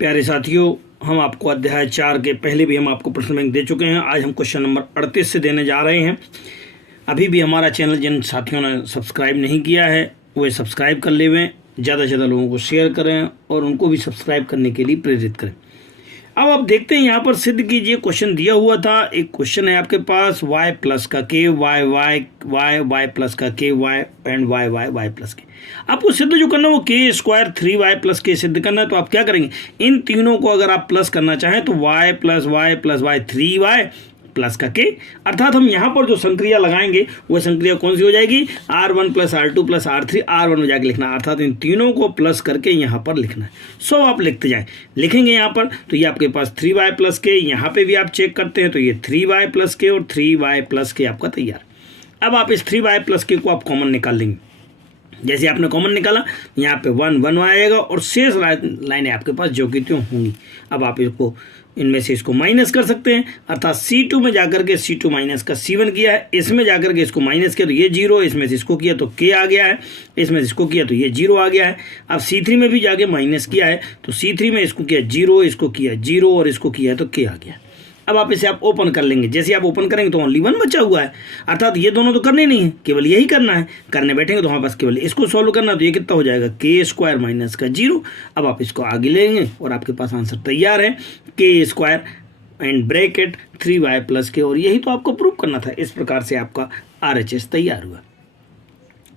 प्यारे साथियों, हम आपको अध्याय 4 के पहले भी हम आपको प्रश्न बैंक दे चुके हैं। आज हम क्वेश्चन नंबर 38 से देने जा रहे हैं। अभी भी हमारा चैनल जिन साथियों ने सब्सक्राइब नहीं किया है वो सब्सक्राइब कर लेवें, ज़्यादा से ज़्यादा लोगों को शेयर करें और उनको भी सब्सक्राइब करने के लिए प्रेरित करें। अब आप देखते हैं यहाँ पर सिद्ध कीजिए। क्वेश्चन दिया हुआ था, एक क्वेश्चन है आपके पास y प्लस का k, y प्लस का k, y and y plus के। आपको सिद्ध जो करना है वो k स्क्वायर 3y प्लस के सिद्ध करना है। तो आप क्या करेंगे, इन तीनों को अगर आप प्लस करना चाहें तो y plus y 3y plus का k, अर्थात हम यहाँ पर जो संक्रिया लगाएंगे वो संक्रिया कौन सी हो जाएगी, r1 plus r2 plus r3, r1 में जाके लिखना, अर्थात इन तीनों को प्लस करके यहाँ पर लिखना है। सो आप लिखते जाएं, लिखेंगे यहाँ पर तो ये आपके पास 3y प्लस के, यहाँ पे भी आप चेक करते हैं तो ये 3y प्लस के और 3y प्लस के आपका तैयार। अब आप इस 3y प्लस के को आप कॉमन निकाल लेंगे। जैसे आपने कॉमन निकाला यहाँ पे 1 आएगा और शेष लाइनें आपके पास जो कि त्यों होंगी। अब आप इसको इनमें से इसको माइनस कर सकते हैं, अर्थात C2 में जाकर के C2 माइनस का C1 किया है, इसमें जाकर के इसको माइनस किया तो ये 0, इसमें से इसको किया तो K आ गया है, इसमें से इसको किया तो ये 0 आ गया है। अब C3 में भी जाके माइनस किया है तो C3 में इसको किया 0, इसको किया 0 और इसको किया तो K आ गया। अब आप इसे आप ओपन कर लेंगे। जैसे आप ओपन करेंगे तो ओनली 1 बचा हुआ है, अर्थात ये दोनों तो करने नहीं है, केवल यही करना है। करने बैठेंगे तो हमारे पास केवल इसको सॉल्व करना, तो ये कितना हो जाएगा k स्क्वायर माइनस का 0। अब आप इसको आगे लेंगे और आपके पास आंसर तैयार है, k square and bracket 3y plus के, और यही तो आपको प्रूव करना था। इस प्रकार से आपका RHS तैयार हुआ।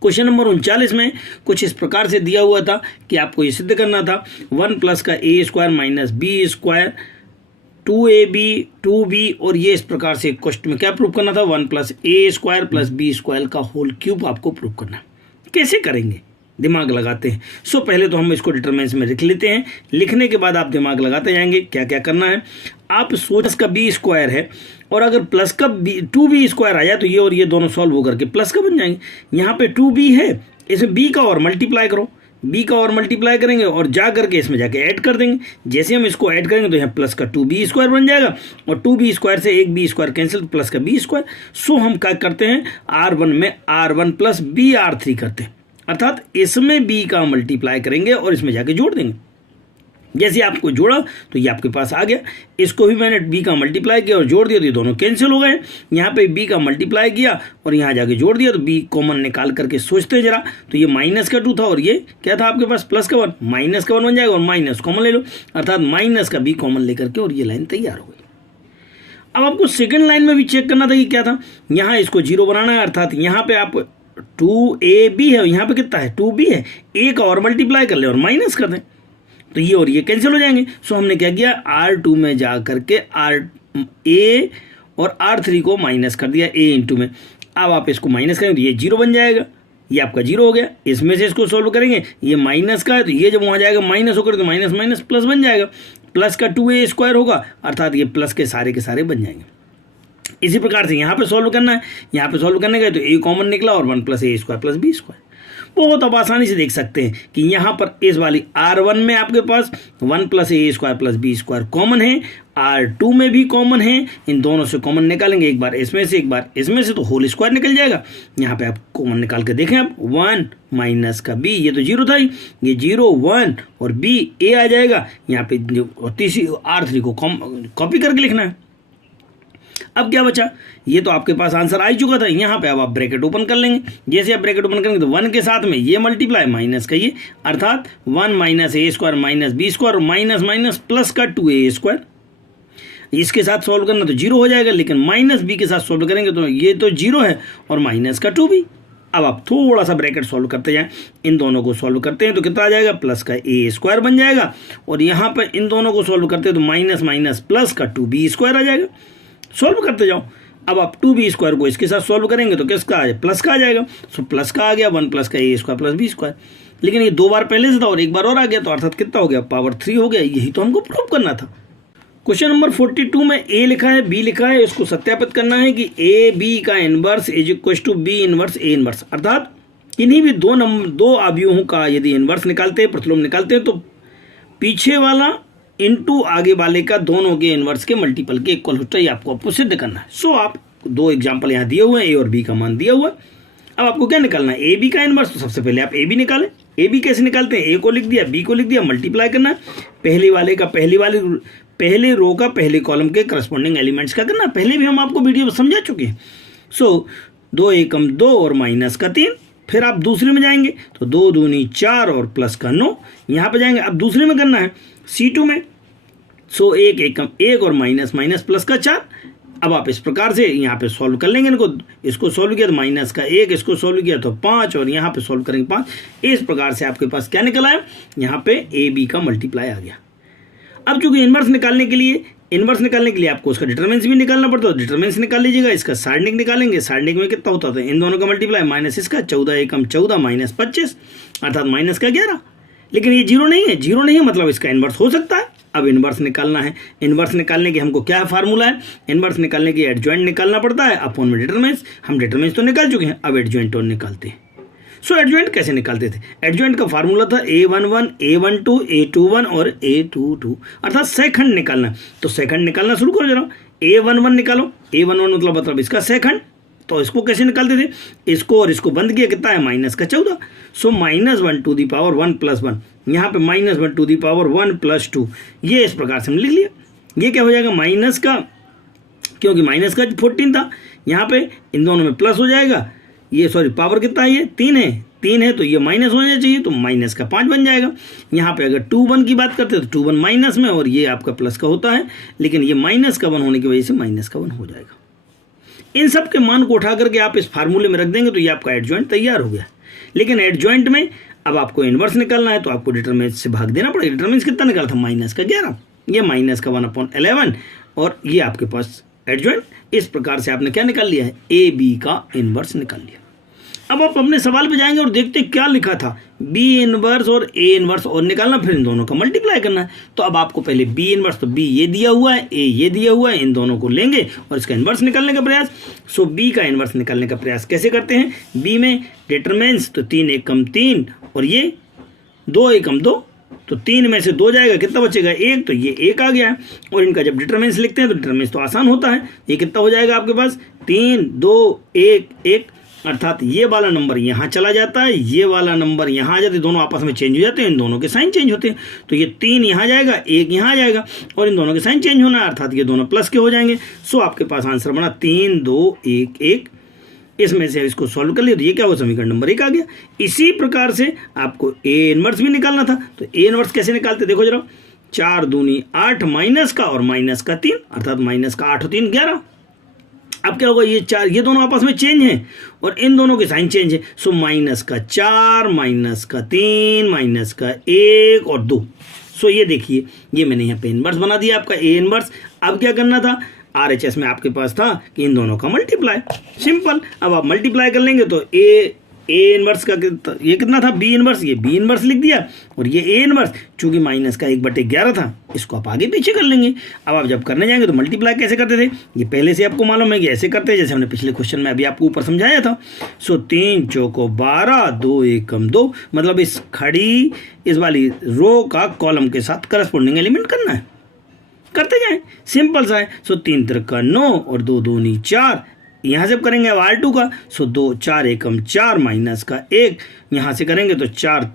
क्वेश्चन नंबर 39 में कुछ इस प्रकार से दिया हुआ था कि आपको ये सिद्ध करना था 1 प्लस का a square minus b square 2ab 2b, और ये इस प्रकार से क्वेश्चन में क्या प्रूव करना था, 1 plus a square plus b square का होल क्यूब आपको प्रूव करना है। कैसे करेंगे, दिमाग लगाते हैं। सो पहले तो हम इसको डिटरमिनेंट्स में लिख लेते हैं, लिखने के बाद आप दिमाग लगाते जाएंगे। क्या क्या करना है, आप सोच का b स्क्वायर है और अगर प्लस का 2b स्क्वायर आ जाए तो ये और ये दोनों सॉल्व होकर के प्लस का बन जाएंगे। यहाँ पे 2b है, इसमें b का और मल्टीप्लाई करो, b का और मल्टीप्लाई करेंगे और जा करके इसमें जाके ऐड कर देंगे। जैसे हम इसको ऐड करेंगे तो यहाँ प्लस का 2b स्क्वायर बन जाएगा और 2b स्क्वायर से एक b स्क्वायर कैंसिल, प्लस का b स्क्वायर। सो हम क्या करते हैं, r1 में r1 प्लस b r3 करते हैं, अर्थात इसमें b का मल्टीप्लाई करेंगे और इसमें जाके जोड़ देंगे। जैसे आपको जोड़ा तो ये आपके पास आ गया, इसको भी मैंने b का मल्टीप्लाई किया और जोड़ दिया तो ये दोनों कैंसिल हो गए। यहाँ पे b का मल्टीप्लाई किया और यहाँ जाके जोड़ दिया तो b कॉमन निकाल करके सोचते हैं जरा, तो ये माइनस का 2 था और ये क्या था आपके पास प्लस का 1, माइनस का 1 बन जाएगा और माइनस कॉमन ले लो, अर्थात माइनस का b कॉमन लेकर के, और ये लाइन तैयार हो गई। अब आपको सेकेंड लाइन में भी चेक करना था कि क्या था, यहाँ इसको 0 बनाना है, अर्थात यहाँ पे आप 2ab है, यहाँ पे कितना है 2b है, a का और मल्टीप्लाई कर ले और माइनस कर दें तो ये और ये कैंसिल हो जाएंगे। सो हमने क्या किया, R2 में जा करके A और R3 को माइनस कर दिया a इंटू में। अब आप इसको माइनस करेंगे तो ये 0 बन जाएगा, ये आपका 0 हो गया। इसमें से इसको सोल्व करेंगे, ये माइनस का है तो ये जब वहाँ जाएगा माइनस होकर तो माइनस माइनस प्लस बन जाएगा, प्लस का 2a स्क्वायर होगा, अर्थात ये प्लस के सारे बन जाएंगे। इसी प्रकार से यहाँ पे सॉल्व करना है, यहाँ पे सॉल्व करने गए तो a कॉमन निकला और 1 plus a square plus b square. बहुत अब आसानी से देख सकते हैं कि यहाँ पर इस वाली R1 में आपके पास 1 plus a square plus b square common है, R2 में भी कॉमन है, इन दोनों से कॉमन निकालेंगे, एक बार इसमें से एक बार इसमें से, तो होल स्क्वायर निकल जाएगा। यहाँ पे आप कॉमन निकाल के देखें, आप 1 माइनस का b, ये तो 0 था ही, ये 0 1 और b a आ जाएगा। यहाँ पे तीसरी R3 को कॉपी करके लिखना है। अब क्या बचा, ये तो आपके पास आंसर आ ही चुका था। यहाँ पे अब आप ब्रैकेट ओपन कर लेंगे। जैसे आप ब्रैकेट ओपन करेंगे तो 1 के साथ में ये मल्टीप्लाई माइनस का ये, अर्थात 1 minus a square minus b square minus minus plus का 2a स्क्वायर। इसके साथ सॉल्व करना तो 0 हो जाएगा, लेकिन माइनस b के साथ सॉल्व करेंगे तो ये तो 0 है और माइनस का 2b। अब आप थोड़ा सा ब्रैकेट सॉल्व करते जाएं, इन दोनों को सॉल्व करते हैं तो कितना आ जाएगा, प्लस का a स्क्वायर बन जाएगा, और यहाँ पर इन दोनों को सॉल्व करते हैं तो माइनस माइनस प्लस का 2b स्क्वायर आ जाएगा। सॉल्व करते जाओ। अब आप 2b स्क्वायर को इसके साथ सॉल्व करेंगे तो किसका आ जाए, प्लस का आ जाएगा। सो प्लस का आ गया 1 प्लस का a square plus b square, लेकिन ये 2 बार पहले से था और एक बार और आ गया, तो अर्थात कितना हो गया, पावर 3 हो गया। यही तो हमको प्रूव करना था। क्वेश्चन नंबर 42 में a लिखा है, b लिखा है, इसको सत्यापित करना है कि a b का inverse is equal to b inverse a inverse, अर्थात किन्हीं भी दो अवयवों का यदि इनवर्स निकालते हैं, प्रतिलोम निकालते हैं, तो पीछे वाला इनटू आगे वाले का दोनों के इनवर्स के मल्टीपल के इक्वल होता है, आपको सिद्ध करना है। सो आप 2 एग्जांपल यहाँ दिए हुए हैं, a और b का मान दिया हुआ है। अब आपको क्या निकालना है, ए बी का इनवर्स। तो सबसे पहले आप ए बी निकालें। ए बी कैसे निकालते हैं, ए को लिख दिया, बी को लिख दिया, मल्टीप्लाई करना है, पहले वाले का पहले रो का पहले कॉलम के करस्पॉन्डिंग एलिमेंट्स का करना। पहले भी हम आपको वीडियो में समझा चुके हैं। सो 2 एकम 2 और माइनस का 3। फिर आप दूसरे में जाएंगे तो 2 दूनी 4 और प्लस का 9। यहाँ पे जाएंगे, अब दूसरे में करना है C2 में। सो 1 एकम 1 और माइनस प्लस का 4। अब आप इस प्रकार से यहाँ पे सॉल्व कर लेंगे इनको। इसको सॉल्व किया तो माइनस का 1, इसको सॉल्व किया तो 5 और यहाँ पे सॉल्व करेंगे 5। इस प्रकार से आपके पास क्या निकला है, यहाँ पे AB का मल्टीप्लाई आ गया। अब चूंकि इन्वर्स निकालने के लिए आपको उसका डिटरमिनेंट भी निकालना पड़ता है। डिटरमिनेंट निकाल लीजिएगा, इसका सारणिक निकालेंगे। सारणिक में कितना होता था, इन दोनों का मल्टीप्लाई माइनस इसका 14 एकम 14 माइनस 25 अर्थात माइनस का 11। लेकिन ये जीरो नहीं है मतलब इसका इन्वर्स हो सकता है। अब इन्वर्स निकालना है। इन्वर्स निकालने के हमको क्या फार्मूला है, इन्वर्स निकालने के एडजॉइंट निकालना पड़ता है अपॉन में डिटरमिनेंट। हम डिटरमिनेंट तो निकाल चुके हैं, अब एडजॉइंट और निकालते हैं। सो एडजॉइंट कैसे निकालते थे, एडजॉइंट का फार्मूला था A11 A12 A21 और A22 अर्थात सेकंड निकालना। तो सेकंड निकालना शुरू करो जरा। A11 निकालो, A11 मतलब इसका सेकंड। तो इसको कैसे निकालते थे, इसको और इसको बंद किया, कितना है माइनस का 14। सो -1 टू दी पावर 1 + 1, यहाँ पे -1 टू दी पावर 1 + 2। ये इस प्रकार से हमने लिख लिया। ये क्या हो जाएगा माइनस का, क्योंकि माइनस का 14 था, यहाँ पे इन दोनों में प्लस हो जाएगा। ये सॉरी पावर कितना है, ये 3 है तो ये माइनस होना चाहिए, तो माइनस का 5 बन जाएगा। यहाँ पे अगर 2 1 की बात करते हैं तो 2 1 माइनस में और ये आपका प्लस का होता है, लेकिन ये माइनस का 1 होने की वजह से माइनस का 1 हो जाएगा। इन सब के मान को उठा करके आप इस फार्मूले में रख देंगे तो ये आपका एडजॉइंट तैयार हो गया। लेकिन एडजॉइंट में अब आपको इन्वर्स निकालना है तो आपको डिटरमिनेंट से भाग देना पड़ेगा। डिटरमिनेंट कितना निकाला था, माइनस का 11, ये माइनस का 1/11 और ये आपके पास एडजॉइंट। इस प्रकार से आपने क्या निकाल लिया है, AB का इन्वर्स निकाल लिया। अब आप अपने सवाल पे जाएंगे और देखते क्या लिखा था, B इनवर्स और A इनवर्स और निकालना, फिर इन दोनों का मल्टीप्लाई करना है। तो अब आपको पहले B इनवर्स, तो B ये दिया हुआ है, A ये दिया हुआ है, इन दोनों को लेंगे और इसका इनवर्स निकालने का प्रयास। सो B का इनवर्स निकालने का प्रयास कैसे करते हैं, B में डिटरमिनेंट्स तो 3 एकम 3 और ये 2 एकम 2, तो 3 में से 2 जाएगा, कितना बचेगा 1, तो ये 1 आ गया है। और इनका जब डिटरमिनेंट्स लिखते हैं तो डिटरमिनेंट्स तो आसान होता है। ये कितना हो जाएगा आपके पास 3 2 1 1 अर्थात ये वाला नंबर यहाँ चला जाता है, ये वाला नंबर यहाँ आ जाते हैं, दोनों आपस में चेंज हो जाते हैं, इन दोनों के साइन चेंज होते हैं। तो ये 3 यहाँ जाएगा, 1 यहाँ आ जाएगा और इन दोनों के साइन चेंज होना है अर्थात ये दोनों प्लस के हो जाएंगे। सो आपके पास आंसर बना 3 2 1 1। इसमें से इसको सॉल्व कर लिया तो ये क्या हुआ, समीकरण नंबर 1 आ गया। इसी प्रकार से आपको A इनवर्स भी निकालना था। तो A इनवर्स कैसे निकालते, देखो जरा, 4 दूनी 8 माइनस का और माइनस का 3 अर्थात माइनस का 8 और 3 11। अब क्या होगा, ये 4 ये दोनों आपस में चेंज हैं और इन दोनों के साइन चेंज है। सो माइनस का 4 माइनस का 3 माइनस का 1 और 2। सो ये देखिए, ये मैंने यहाँ पे इनवर्स बना दिया आपका A इनवर्स। अब क्या करना था, RHS में आपके पास था कि इन दोनों का मल्टीप्लाई, सिंपल। अब आप मल्टीप्लाई कर लेंगे तो A इनवर्स का ये कितना था, B इनवर्स, ये B इनवर्स लिख दिया और ये A इनवर्स, चूंकि माइनस का 1/11 था, इसको आप आगे पीछे कर लेंगे। अब आप जब करने जाएंगे तो मल्टीप्लाई कैसे करते थे, ये पहले से आपको मालूम है कि ऐसे करते हैं जैसे हमने पिछले क्वेश्चन में अभी आपको ऊपर समझाया था। सो 3 चौको 12 2 एकम 2, मतलब इस खड़ी इस वाली रो का कॉलम के साथ करस्पॉन्डिंग एलिमेंट करना है, करते जाएं, सिंपल सा है। सो 3 3 9 और 2 दूनी 4, यहाँ से करेंगे अब R2 का। सो 2 4 एकम 4 माइनस का 1, यहाँ से करेंगे तो 4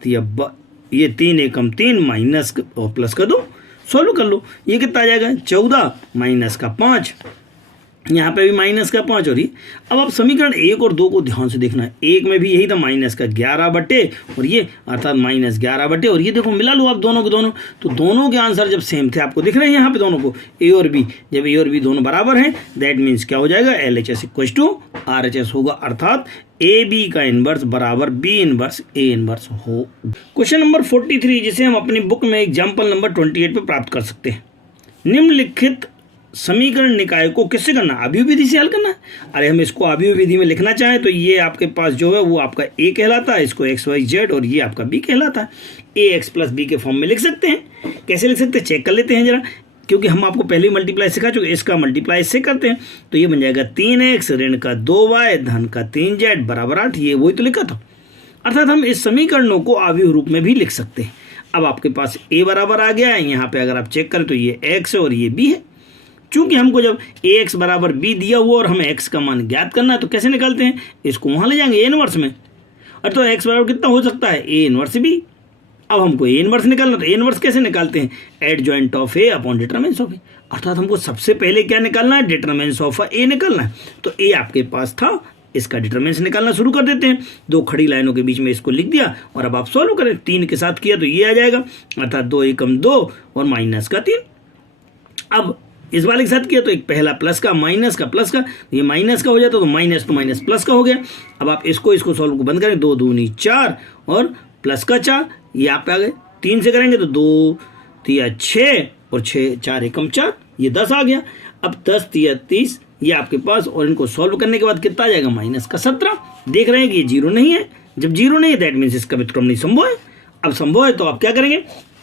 ये 3 एकम 3 माइनस और प्लस का 2, सोल्व कर लो। ये कितना आ जाएगा 14 माइनस का 5, यहाँ पे भी माइनस का 5 और ये। अब आप समीकरण 1 और 2 को ध्यान से देखना है। 1 में भी यही था माइनस का 11 और ये अर्थात माइनस 11 और ये देखो मिला लो आप दोनों के दोनों, तो दोनों के आंसर जब सेम थे, आपको दिख रहे हैं यहाँ पे दोनों को A और B, जब A और B दोनों बराबर हैं दैट मीन्स क्या हो जाएगा, LHS = RHS होगा अर्थात AB का इनवर्स बराबर B इनवर्स A इनवर्स हो। क्वेश्चन नंबर 43 जिसे हम अपनी बुक में एग्जाम्पल नंबर 28 पे प्राप्त कर सकते हैं। निम्नलिखित समीकरण निकाय को किससे करना, अभिव्यक्ति विधि से हल करना है। अरे हम इसको अभिव्यक्ति विधि में लिखना चाहें तो ये आपके पास जो है वो आपका A कहलाता है, इसको x y z और ये आपका B कहलाता है। AX + B के फॉर्म में लिख सकते हैं। कैसे लिख सकते हैं चेक कर लेते हैं जरा, क्योंकि हम आपको पहले मल्टीप्लाई सिखा चुके, इसका मल्टीप्लाई इससे करते हैं तो ये बन जाएगा 3x ऋण का 2y धन का 3z बराबर 8। ये वही तो लिखा था, अर्थात हम इस समीकरणों को अवयव रूप में भी लिख सकते हैं। अब आपके पास A बराबर आ गया है, यहाँ पे अगर आप चेक करें तो ये x है और ये B है। चूंकि हमको जब AX बराबर B दिया हुआ और हमें x का मान ज्ञात करना है तो कैसे निकालते हैं, इसको वहाँ ले जाएंगे A इनवर्स में, और तो x बराबर कितना हो सकता है A इनवर्स B। अब हमको ए इनवर्स निकालना, तो ए इनवर्स कैसे निकालते हैं, adjoint of A upon determinants of A, अर्थात हमको सबसे पहले क्या निकालना है, डिटरमिनेंस ऑफ ए निकालना है। तो ए आपके पास था, इसका डिटरमिनेंस निकालना शुरू कर देते हैं। दो खड़ी लाइनों के बीच में इसको लिख दिया और अब आप सॉल्व करें, 3 के साथ किया तो ये आ जाएगा, अर्थात 2 एकम 2 और माइनस का 3। अब इस वाले के साथ किया तो एक पहला प्लस का, माइनस का, प्लस का, ये माइनस का हो जाता तो माइनस प्लस का हो गया। अब आप इसको सॉल्व को बंद करें, 2 दूनी 4 और प्लस का 4, ये आप पे आ गए। 3 से करेंगे तो 2 3 6 और 6 4 एकम 4, ये 10 आ गया। अब 10 3 30 ये आपके पास, और इनको सॉल्व करने के बाद कितना आ जाएगा, माइनस का 17। देख रहे हैं कि ये 0 नहीं है, जब 0 नहीं है दैट मीन्स इसका व्युत्क्रम नहीं संभव है। अब संभव है तो आप क्या करेंगे,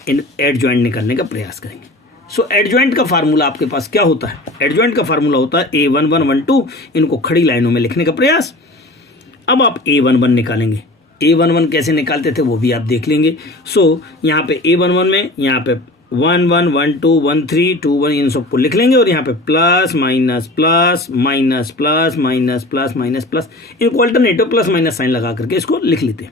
इन एडजॉइंट निकालने का प्रयास करेंगे। सो एडजॉइंट का फार्मूला आपके पास क्या होता है, एडजॉइंट का फार्मूला होता है A11 12, इनको खड़ी लाइनों में लिखने का प्रयास। अब आप A11 निकालेंगे, A11 कैसे निकालते थे वो भी आप देख लेंगे। सो यहाँ पे A11 में यहाँ पे 1 1 1 2 1 3 2 1 इन सबको लिख लेंगे और यहाँ पे plus minus plus minus plus minus plus minus plus, इनको अल्टरनेटिव प्लस माइनस साइन लगा करके इसको लिख लेते हैं।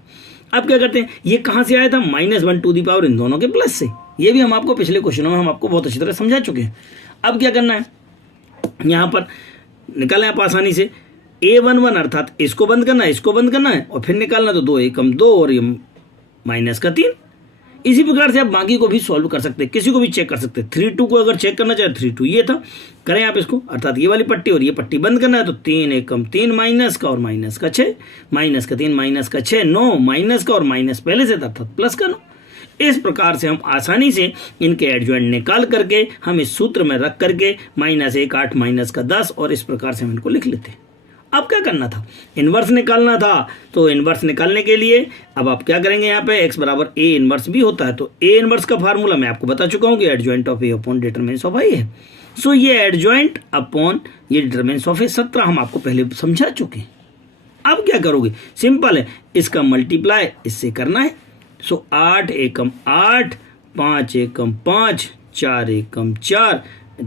अब क्या करते हैं, ये कहाँ से आया था, -1 टू दी पावर इन दोनों के प्लस से। ये भी हम आपको पिछले क्वेश्चनों में हम आपको बहुत अच्छी तरह समझा चुके हैं। अब क्या करना है, यहाँ पर निकालें आप आसानी से, A11 अर्थात इसको बंद करना है, इसको बंद करना है और फिर निकालना, तो 2 एकम 2 और ये माइनस का 3। इसी प्रकार से आप बाकी को भी सॉल्व कर सकते हैं, किसी को भी चेक कर सकते हैं। 3 2 को अगर चेक करना चाहे 3 2 ये था, करें आप इसको, अर्थात ये वाली पट्टी और ये पट्टी बंद करना है, तो 3 एकम 3 माइनस का और माइनस का 6, माइनस का 3 माइनस का 6 9, माइनस का और माइनस पहले से था अर्थात प्लस का 9। इस प्रकार से हम आसानी से इनके एडजॉइंट निकाल करके हम इस सूत्र में रख करके -1 8 माइनस का 10 और इस प्रकार से हम इनको लिख लेते हैं। अब क्या करना था, इन्वर्स निकालना था। तो इन्वर्स निकालने के लिए अब आप क्या करेंगे, यहाँ पे x बराबर a इन्वर्स भी होता है। तो a इन्वर्स का फार्मूला मैं आपको बता चुका हूँ कि adjoint of a upon determinants of i है। सो ये एडजॉइंट अपॉन ये डिटरमिनेंस ऑफ a 17 हम आपको पहले समझा चुके हैं। अब क्या करोगे, सिंपल है, इसका मल्टीप्लाई इससे करना है। सो 8 एकम 8 5 एकम 5 4 एकम 4,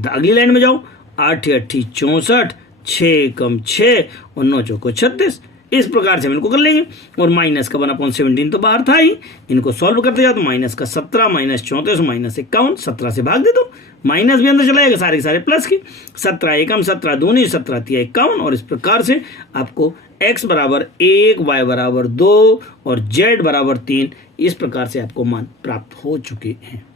अगली लाइन में जाओ, 8 8 64 6 एकम 6 और 9 चौको 36। इस प्रकार से हम इनको कर लेंगे और माइनस का 1/17 तो बाहर था ही, इनको सॉल्व करते जाओ तो माइनस का 17 माइनस 34 माइनस 51, 17 से भाग दे दो, माइनस भी अंदर चला जाएगा, सारे के सारे प्लस की, 17 एकम 17 दूनी 17 3 51। और इस प्रकार से आपको x बराबर 1 y बराबर 2 और z बराबर 3 इस प्रकार से आपको मान प्राप्त हो चुके हैं।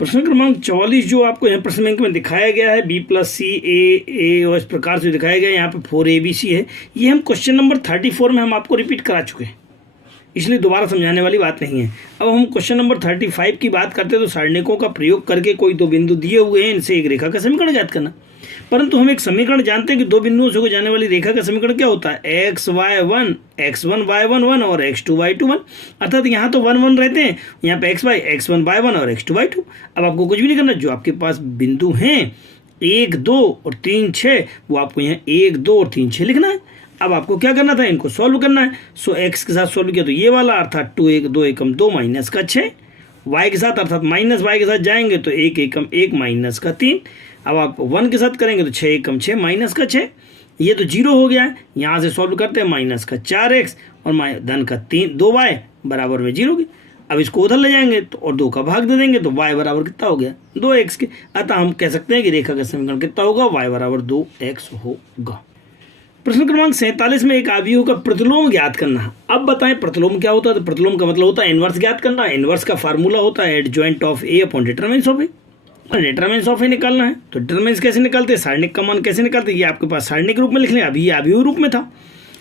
प्रश्न क्रमांक 44 जो आपको यहाँ प्रश्न बैंक में दिखाया गया है, B + C A और इस प्रकार से दिखाया गया है, यहाँ पे 4ABC है। ये हम क्वेश्चन नंबर 34 में हम आपको रिपीट करा चुके हैं, इसलिए दोबारा समझाने वाली बात नहीं है। अब हम क्वेश्चन नंबर 35 की बात करते हैं, तो सारणिकों का प्रयोग करके कोई दो बिंदु दिए हुए हैं, इनसे एक रेखा का समीकरण ज्ञात करना। परंतु हम एक समीकरण जानते हैं कि दो बिंदुओं से हो जाने वाली रेखा का समीकरण क्या होता है, x1 y1 1 और x2 y2 1। अर्थात यहाँ तो 1 1 रहते हैं, यहाँ पे x1 y1 और x2 y2। अब आपको कुछ भी नहीं करना, जो आपके पास बिंदु हैं 1 2 और 3 6 वो आपको यहाँ 1 2 और 3 6 लिखना है। अब आपको क्या करना था, इनको सॉल्व करना है। सो x के साथ सॉल्व किया तो ये वाला अर्थात 2 1 2 एकम 2 माइनस का 6, y के साथ अर्थात माइनस y के साथ जाएंगे तो 1 एकम 1 माइनस का 3। अब आप 1 के साथ करेंगे तो 6 एकम 6 माइनस का 6, ये तो 0 हो गया है। यहाँ से सॉल्व करते हैं, माइनस का 4x और धन का 2y बराबर में 0 की। अब इसको उधर ले जाएंगे तो और 2 का भाग दे देंगे तो y बराबर कितना हो गया, 2x के। अतः हम कह सकते हैं कि रेखा का समीकरण कितना होगा, y बराबर 2x होगा। प्रश्न क्रमांक 47 में एक आव्यूह का प्रतिलोम ज्ञात करना है। अब बताएं प्रतिलोम क्या होता है, तो प्रतिलोम का मतलब होता है इनवर्स ज्ञात करना। इनवर्स का फार्मूला होता है adjoint of a upon determinants of a। Determinants of a निकालना है, तो डिटरमिनेंस कैसे निकालते हैं, सारणिक का मान कैसे निकालते हैं, ये आपके पास सारणिक रूप में लिख लें, अभी ये आव्यूह रूप में था।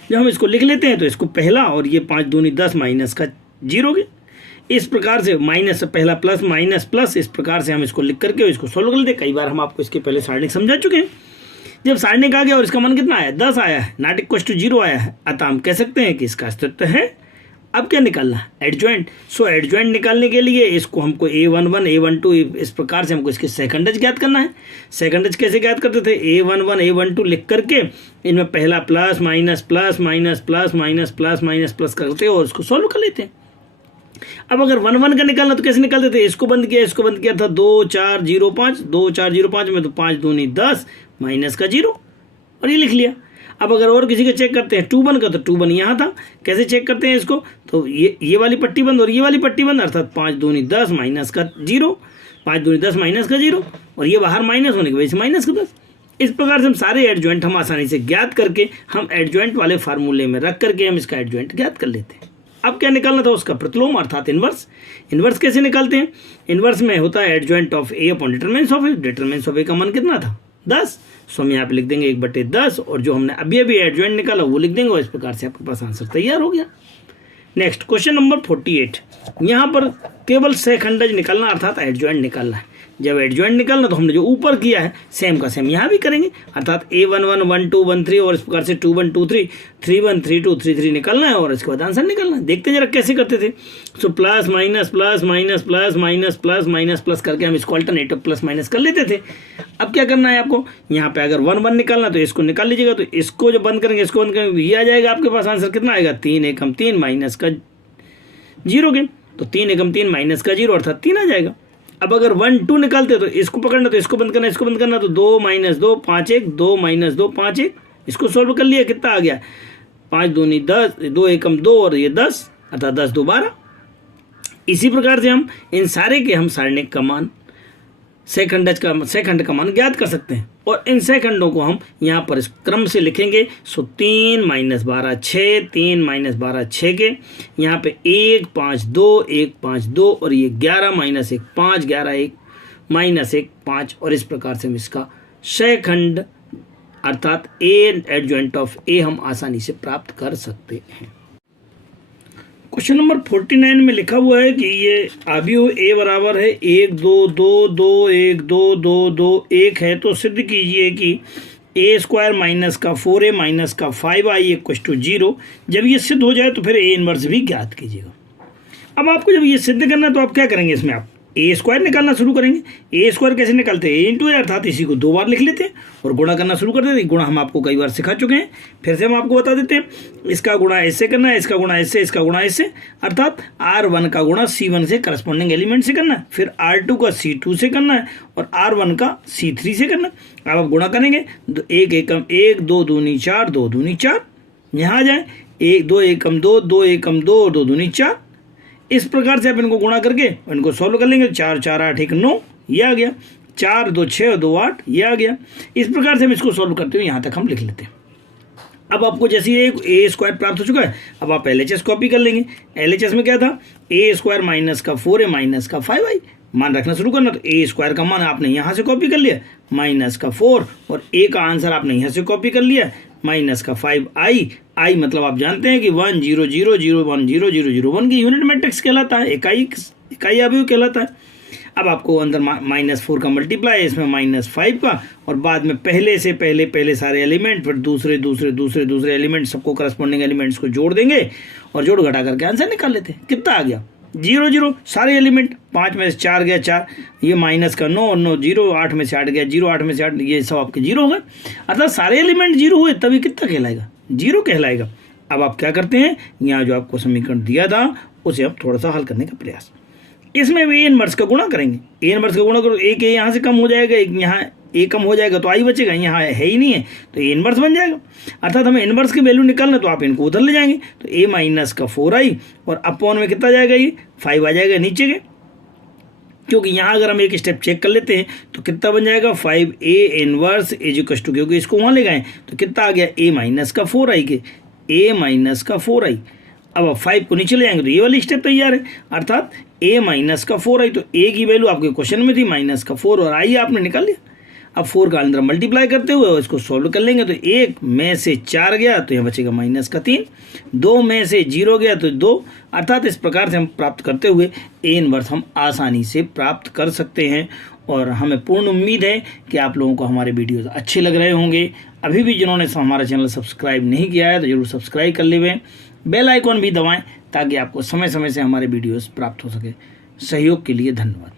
जब हम इसको लिख लेते हैं तो इसको पहला और ये 5 दूनी 10 माइनस का 0 के, इस प्रकार से माइनस से पहला प्लस माइनस प्लस, इस प्रकार से हम इसको लिख करके इसको सोल्व कर लेते हैं। कई बार हम आपको इसके पहले सारणिक समझा चुके हैं। जब सारणिक आ गया और इसका मान कितना आया, 10 आया है, नॉट इक्वल टू 0 आया है, अतः हम कह सकते हैं कि इसका अस्तित्व है। अब क्या निकालना है, एडजॉइंट। सो एडजॉइंट निकालने के लिए इसको हमको a11 a12 इस प्रकार से हमको इसके सेकंडज ज्ञात करना है। सेकंडज कैसे ज्ञात करते थे, a11 a12 लिख करके इनमें पहला plus minus plus minus plus minus plus minus plus करते और उसको सॉल्व कर लेते हैं। अब अगर 1 1 का निकालना तो कैसे निकालते थे, इसको बंद किया था 2 4 0 5, 2 4 0 5 में तो 5 दूनी 10 माइनस का 0 और ये लिख लिया। अब अगर और किसी का चेक करते हैं 2 1 का, तो 2 1 यहाँ था, कैसे चेक करते हैं इसको, तो ये वाली पट्टी बंद और ये वाली पट्टी बंद, अर्थात 5 दूनी 10 माइनस का 0, 5 दूनी 10 माइनस का 0, और ये बाहर माइनस होने की वजह से माइनस का 10। इस प्रकार से हम सारे एडजॉइंट हम आसानी से ज्ञात करके हम एडजॉइंट वाले फार्मूले में रख करके हम इसका एडजॉइंट ज्ञात कर लेते हैं। अब क्या निकालना था, उसका प्रतिलोम अर्थात इनवर्स। इनवर्स कैसे निकालते हैं, इनवर्स में होता है adjoint of A upon determinant of A. Determinant of A का मान कितना था 10, सो हम यहाँ पे लिख देंगे 1/10, और जो हमने अभी अभी एडजॉइंट निकाला वो लिख देंगे, और इस प्रकार से आपके पास आंसर तैयार हो गया। नेक्स्ट क्वेश्चन नंबर 48, यहाँ पर केवल सहखंडज निकालना अर्थात एडजॉइंट निकालना है। जब एडजॉइंट निकालना तो हमने जो ऊपर किया है सेम का सेम यहाँ भी करेंगे, अर्थात A1 1 1 2 1 3 और इस प्रकार से 2 1 2 3 3 1 3 2 3 3 निकालना है, और इसके बाद आंसर निकालना है। देखते जरा कैसे करते थे। So plus minus plus minus plus minus plus minus plus करके हम इसको अल्टरनेटिव प्लस माइनस कर लेते थे। अब क्या करना है आपको, यहाँ पे अगर 1 1 निकालना तो इसको निकाल लीजिएगा, तो इसको जो बंद करेंगे इसको बंद करेंगे तो ये आ जाएगा आपके पास आंसर कितना आएगा 3 एकम 3 माइनस का 0 के, तो 3 एकम 3 माइनस का 0 अर्थात 3 आ जाएगा। अब अगर 1 2 निकालते तो इसको पकड़ना, तो इसको बंद करना, इसको बंद करना, तो 2 माइनस 2 5 1 2 माइनस 2 5 1, इसको सोल्व कर लिया, कितना आ गया 5 दूनी 10 2 एकम 2 और ये 10 अर्थात 10 2 12। इसी प्रकार से हम इन सारे के हम सारणिक का मान सहखंड का मान ज्ञात कर सकते हैं, और इन सहखंडों को हम यहाँ पर इस क्रम से लिखेंगे। सो 3 माइनस 12 6, 3 माइनस 12 6 के, यहाँ पे 1 5 2 1 5 2 और ये 11 माइनस 1 5 11 1 माइनस 1 5, और इस प्रकार से हम इसका सहखंड अर्थात ए एडजॉइंट ऑफ ए हम आसानी से प्राप्त कर सकते हैं। क्वेश्चन नंबर 49 में लिखा हुआ है कि ये आव्यूह ए बराबर है 1 2 2 2 1 2 2 2 1 है, तो सिद्ध कीजिए कि ए स्क्वायर माइनस का 4a माइनस का 5i इक्वल टू 0। जब ये सिद्ध हो जाए तो फिर ए इनवर्स भी ज्ञात कीजिएगा। अब आपको जब ये सिद्ध करना है तो आप क्या करेंगे, इसमें आप ए स्क्वायर निकालना शुरू करेंगे। ए स्क्वायर कैसे निकालते हैं, ए इंटू ए, अर्थात इसी को 2 बार लिख लेते हैं और गुणा करना शुरू कर देते हैं। गुणा हम आपको कई बार सिखा चुके हैं, फिर से हम आपको बता देते हैं। इसका गुणा इससे करना है, इसका गुणा इससे, इसका गुणा इससे, अर्थात R1 का गुणा C1 से करस्पॉन्डिंग एलिमेंट से करना है, फिर R2 का C2 से करना है और R1 का C3 से करना है। अब आप गुणा करेंगे, 1 एकम 1 2 दूनी 4 2 दूनी 4, यहाँ आ जाए 1 2 एकम 2 2 एकम 2 और 2 दूनी 4। इस प्रकार से आप इनको गुणा करके इनको सॉल्व कर लेंगे। 4 4 8 1 9 ये आ गया, 4 2 6 2 8 ये आ गया। इस प्रकार से हम इसको सॉल्व करते हुए यहाँ तक हम लिख लेते हैं। अब आपको जैसे ये ए स्क्वायर प्राप्त हो चुका है, अब आप LHS कॉपी कर लेंगे। LHS में क्या था, ए स्क्वायर माइनस का 4a माइनस का 5i, मान रखना शुरू करना। तो ए स्क्वायर का मान आपने यहाँ से कॉपी कर लिया माइनस का 4, और ए का आंसर आपने यहाँ से कॉपी कर लिया माइनस का 5i। आई मतलब आप जानते हैं कि 1 0 0 0 1 0 0 0 1 की यूनिट मैट्रिक्स कहलाता है, इकाई अवयव कहलाता है। अब आपको अंदर -4 का मल्टीप्लाई है, इसमें -5 का, और बाद में पहले सारे एलिमेंट, फिर दूसरे एलिमेंट, सबको करस्पॉन्डिंग एलिमेंट्स को जोड़ देंगे और जोड़ घटा करके आंसर निकाल लेते हैं। कितना आ गया 0 0, सारे एलिमेंट, 5 में से 4 गया 4, ये माइनस का 9 9 0, 8 में से 8 गया 0, 8 में से 8, ये सब आपके 0 हो गए। अर्थात सारे एलिमेंट 0 हुए तभी कितना कहलाएगा, 0 कहलाएगा। अब आप क्या करते हैं, यहाँ जो आपको समीकरण दिया था उसे आप थोड़ा सा हल करने का प्रयास, इसमें भी ए इनवर्स का गुणा करेंगे। ए इनवर्स का गुणा करो, एक ए यहाँ से कम हो जाएगा, एक यहाँ ए कम हो जाएगा, तो आई बचेगा, यहाँ है ही नहीं है तो ए इनवर्स बन जाएगा। अर्थात हमें इनवर्स की वैल्यू निकालना, तो आप इनको उधर ले जाएंगे, तो ए माइनस का 4i और अपॉन में कितना जाएगा, ये 5 आ जाएगा नीचे के, क्योंकि यहाँ अगर हम एक स्टेप चेक कर लेते हैं तो कितना बन जाएगा 5a inverse is equal to, क्योंकि इसको वहाँ ले गए तो कितना आ गया a माइनस का 4i के, a माइनस का 4i। अब 5 को नीचे ले जाएंगे तो ये वाली स्टेप तैयार है, अर्थात a माइनस का 4i। तो a की वैल्यू आपके क्वेश्चन में थी माइनस का 4 और i आपने निकाल लिया। अब 4 का अंदर मल्टीप्लाई करते हुए इसको सॉल्व कर लेंगे, तो 1 में से 4 गया तो यहाँ बचेगा माइनस का 3, 2 में से 0 गया तो 2, अर्थात इस प्रकार से हम प्राप्त करते हुए ए इनवर्स हम आसानी से प्राप्त कर सकते हैं। और हमें पूर्ण उम्मीद है कि आप लोगों को हमारे वीडियोस अच्छे लग रहे होंगे। अभी भी जिन्होंने हमारा चैनल सब्सक्राइब नहीं किया है तो जरूर सब्सक्राइब कर लेवें, बेल आइकॉन भी दबाएं ताकि आपको समय समय से हमारे वीडियोस प्राप्त हो सके। सहयोग के लिए धन्यवाद।